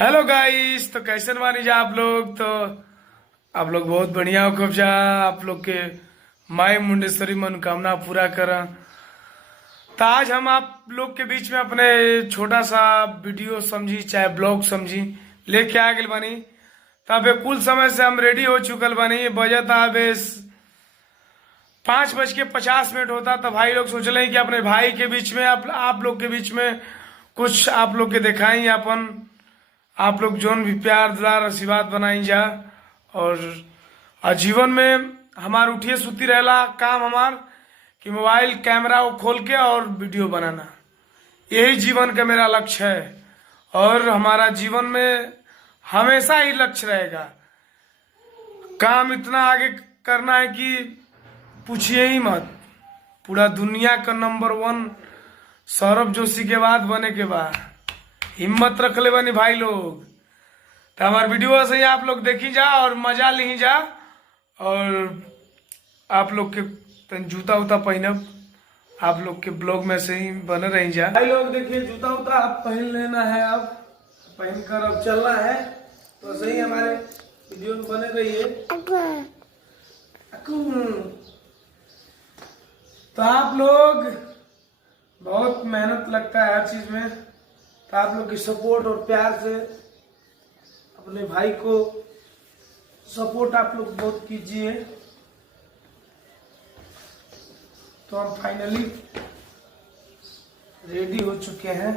Hello guys. तो कैसे बानी जा आप लोग? तो आप लोग बहुत बढ़िया हो, खूब जा। आप लोग के माई मुंडेश्वरी मनोकामना पूरा कर। तो आज हम आप लोग के बीच में अपने छोटा सा वीडियो समझी चाहे ब्लॉग समझी लेके आ गए बानी। तो अबे कुल समय से हम रेडी हो चुकल बानी। बजा था अबे 5:50 होता। तो भाई लोग सोच रहे कि अपने भाई के बीच में आप लोग के बीच में कुछ आप लोग के दिखाई अपन आप लोग जोन भी प्यार दुलार आशीर्वाद बनाई जा। और जीवन में हमार उठिए सुती रहला काम हमार कि मोबाइल कैमरा को खोल के और वीडियो बनाना, यही जीवन का मेरा लक्ष्य है। और हमारा जीवन में हमेशा ही लक्ष्य रहेगा। काम इतना आगे करना है कि पूछिए ही मत। पूरा दुनिया का नंबर 1 सौरभ जोशी के बाद बने के बाद हिम्मत रख ले बनी भाई लोग। तो हमारे वीडियो से ही आप लोग देखी जा और मजा ली जा। और आप लोग के जूता उता पहनब आप लोग के ब्लॉग में से ही बने रही जा। भाई लोग देखिए जूता उता आप पहन लेना है, अब पहन कर अब चलना है। तो सही हमारे वीडियो में बने रहिए। तो आप लोग बहुत मेहनत लगता है हर चीज में। तो आप लोग की सपोर्ट और प्यार से अपने भाई को सपोर्ट आप लोग बहुत कीजिए। तो हम फाइनली रेडी हो चुके हैं।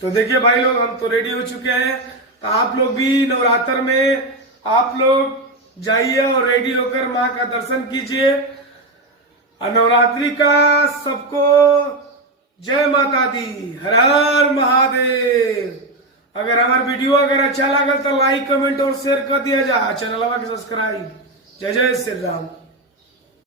तो देखिए भाई लोग हम तो रेडी हो चुके हैं। तो आप लोग भी नवरात्र में आप लोग जाइए और रेडी होकर माँ का दर्शन कीजिए। और नवरात्रि का सबको जय माता दी, हर हर महादेव। अगर हमारा वीडियो अगर अच्छा लगा तो लाइक कमेंट और शेयर कर दिया जा। चैनल के सब्सक्राइब। जय जय श्री राम।